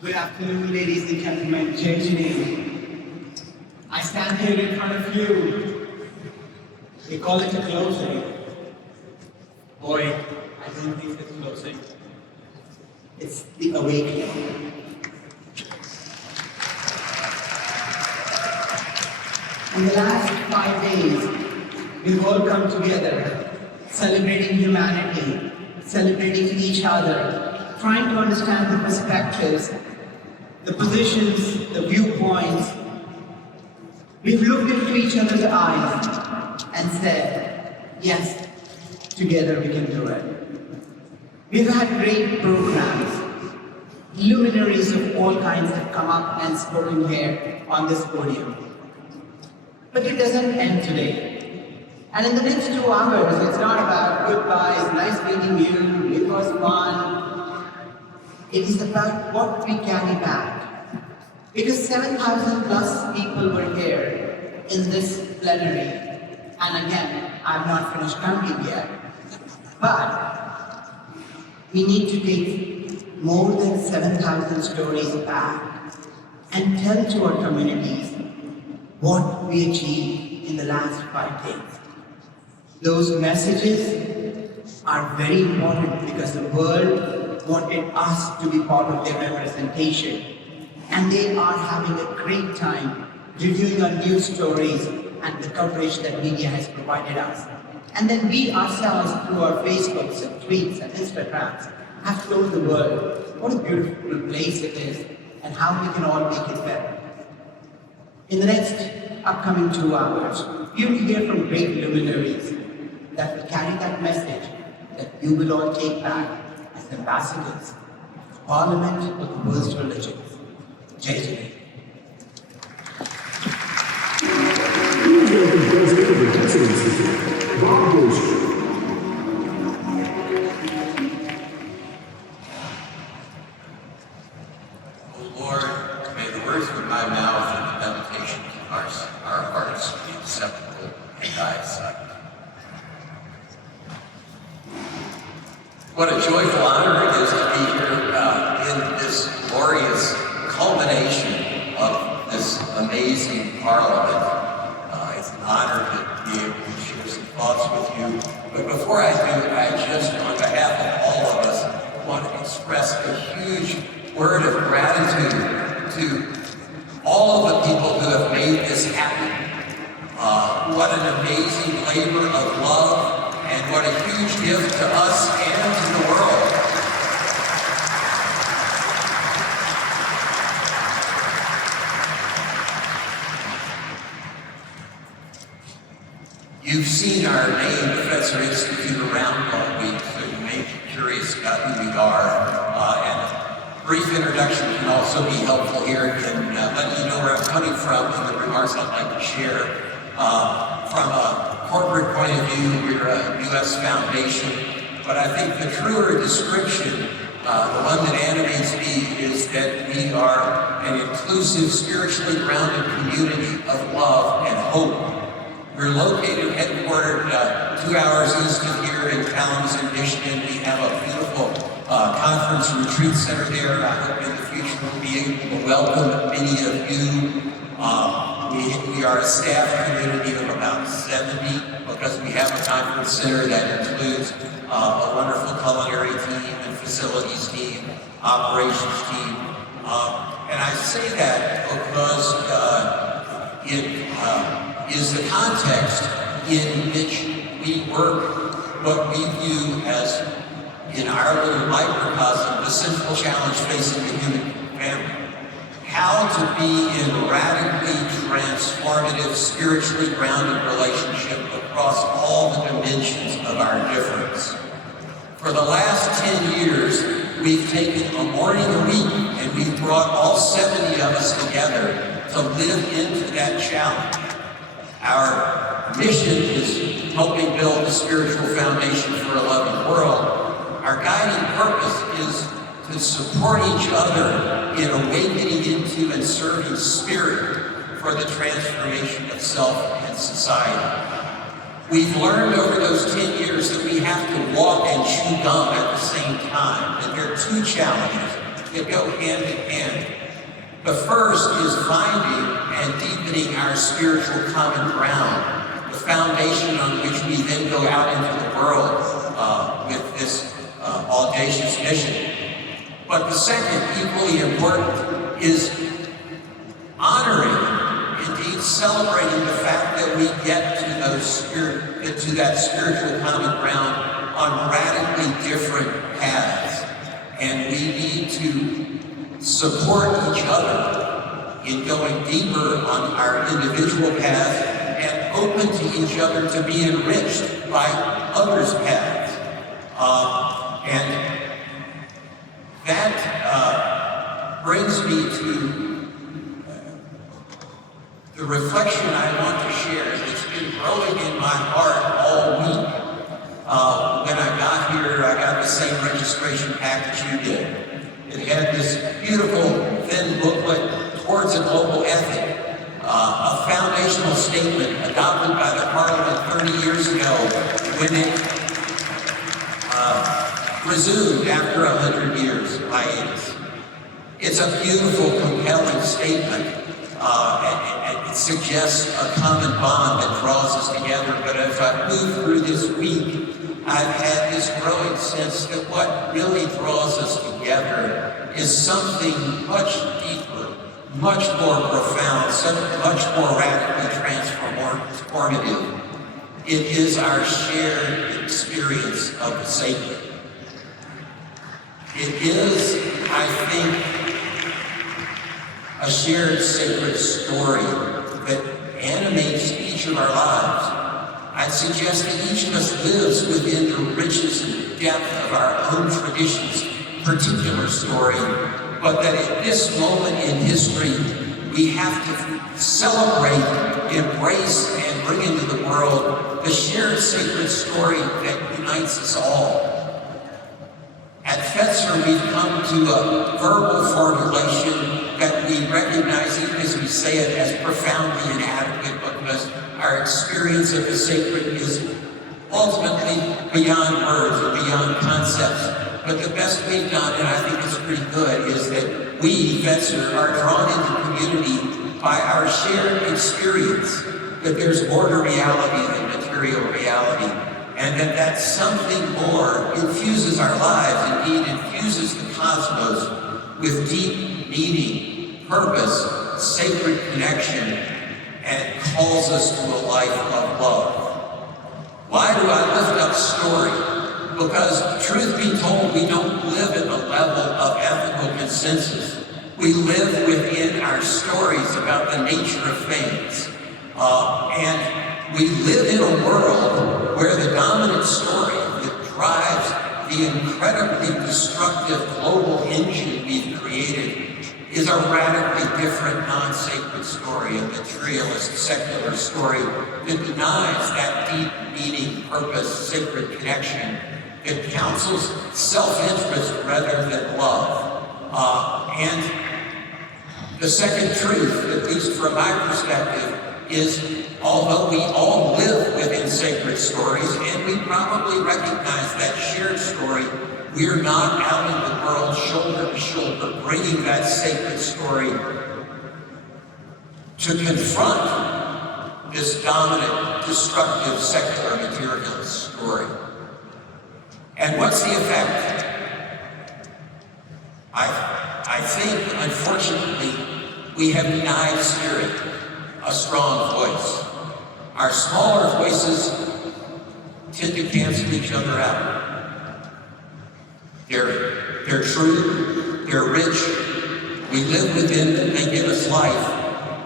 Good afternoon, ladies and gentlemen. Jai. I stand here in front of you. We call it a closing. Boy, I don't think it's closing. It's the awakening. In the last 5 days, we've all come together, celebrating humanity, celebrating each other, trying to understand the perspectives, the positions, the viewpoints. We've looked into each other's eyes and said, yes, together we can do it. We've had great programs. Luminaries of all kinds have come up and spoken here on this podium. But it doesn't end today. And in the next 2 hours, it's not about goodbyes, nice meeting you, it was fun. It is about what we carry back. Because 7,000 plus people were here in this plenary. And again, I've not finished counting yet. But we need to take more than 7,000 stories back and tell to our communities what we achieved in the last 5 days. Those messages are very important because the world wanted us to be part of their representation. And they are having a great time reviewing our news stories and the coverage that media has provided us. And then we ourselves, through our Facebooks and tweets and Instagrams, have told the world what a beautiful place it is and how we can all make it better. In the next upcoming 2 hours, you will hear from great luminaries that will carry that message that you will all take back as ambassadors to the Parliament of the world's religions. Jai. Please welcome President of the Presidency, Boisture. O Lord, may the words of my mouth and the meditations of our hearts be acceptable in thy sight. What a joyful honor it is to be here in this glorious culmination of this amazing Parliament. It's an honor to be able to share some thoughts with you. But before I do, I just, on behalf of all of us, want to express a huge word of gratitude to all of the people who have made this happen. What an amazing labor of love, and what a huge gift to us and to the world. You've seen our name, the Fetzer Institute, around all week, so you may be curious about who we are. And a brief introduction can also be helpful here in letting you know where I'm coming from and the remarks I'd like to share. From a corporate point of view, we're a U.S. foundation, but I think the truer description, the one that animates me, is that we are an inclusive, spiritually grounded community of love and hope. We're located, headquartered 2 hours east of here in Kalamazoo, Michigan. We have a beautiful conference and retreat center there. I hope in the future we'll be able to welcome many of you. We are a staff community of about 70 because we have a conference center that includes a wonderful culinary team and facilities team, operations team. And I say that because it is the context in which we work what we view as, in our little microcosm, the central challenge facing the human family. How to be in radically transformative, spiritually grounded relationship across all the dimensions of our difference. For the last 10 years, we've taken a morning a week and we've brought all 70 of us together to live into that challenge. Our mission is helping build a spiritual foundation for a loving world. Our guiding purpose is to support each other in awakening into and serving spirit for the transformation of self and society. We've learned over those 10 years that we have to walk and chew gum at the same time, and there are two challenges that go hand in hand. The first is finding and deepening our spiritual common ground, the foundation on which we then go out into the world with this audacious mission. But the second, equally important, is honoring, indeed celebrating the fact that we get to that spiritual common ground on radically different paths. And we need to support each other in going deeper on our individual path and open to each other to be enriched by others' paths. And that brings me to the reflection I want to share that's been growing in my heart all week. When I got here, I got the same registration package you did. It had this beautiful thin booklet, Towards a Global Ethic, a foundational statement adopted by the Parliament 30 years ago when it resumed after 100 years of hiatus. It's a beautiful, compelling statement. It suggests a common bond that draws us together. But as I've moved through this week, I've had this growing sense that what really draws us together is something much deeper, much more profound, much more radically transformative. It is our shared experience of the sacred. It is, I think, a shared sacred story that animates each of our lives. I'd suggest that each of us lives within the riches and depth of our own tradition's particular story, but that at this moment in history, we have to celebrate, embrace, and bring into the world the shared sacred story that unites us all. At Fetzer, we've come to a verbal formulation that we recognize, even as we say it, as profoundly inadequate, because our experience of the sacred is ultimately beyond words or beyond concepts. But the best we've done, and I think it's pretty good, is that we, Fetzer, are drawn into community by our shared experience that there's more to reality than material reality, and that something more infuses our lives, indeed infuses the cosmos with deep meaning, purpose, sacred connection, and calls us to a life of love. Why do I lift up story? Because truth be told, we don't live at the level of ethical consensus. We live within our stories about the nature of things. And we live in a world where the dominant story that drives the incredibly destructive global engine we've created is a radically different, non-sacred story, a materialist, secular story that denies that deep meaning, purpose, sacred connection, that counsels self-interest rather than love. And the second truth, at least from my perspective, is although we all live within sacred stories, and we probably recognize that shared story, we're not out in the world shoulder to shoulder bringing that sacred story to confront this dominant, destructive, secular, materialist story. And what's the effect? I think, unfortunately, we have denied spirit a strong voice. Our smaller voices tend to cancel each other out. They're true, they're rich, we live within them, they give us life,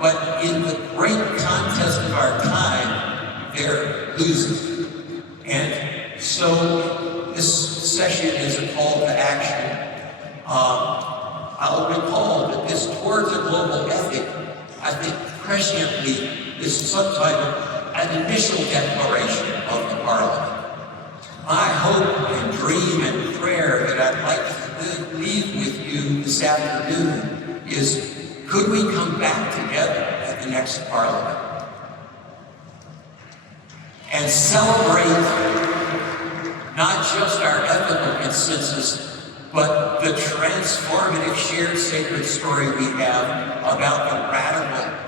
but in the great contest of our time, they're losing. And so this session is a call to action. I'll recall that this Towards a Global Ethic, I think presciently is subtitled An Initial Declaration of the Parliament. My hope and dream and prayer that I'd like to leave with you this afternoon is, could we come back together at the next Parliament and celebrate not just our ethical consensus, but the transformative shared sacred story we have about the radical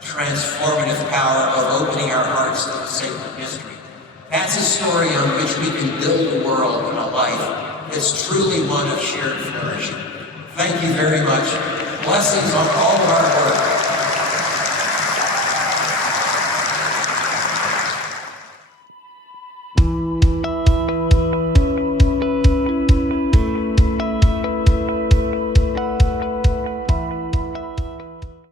transformative power of opening our hearts to the sacred mystery. That's a story on which we can build a world and a life that's truly one of shared flourishing. Thank you very much. Blessings on all of our work.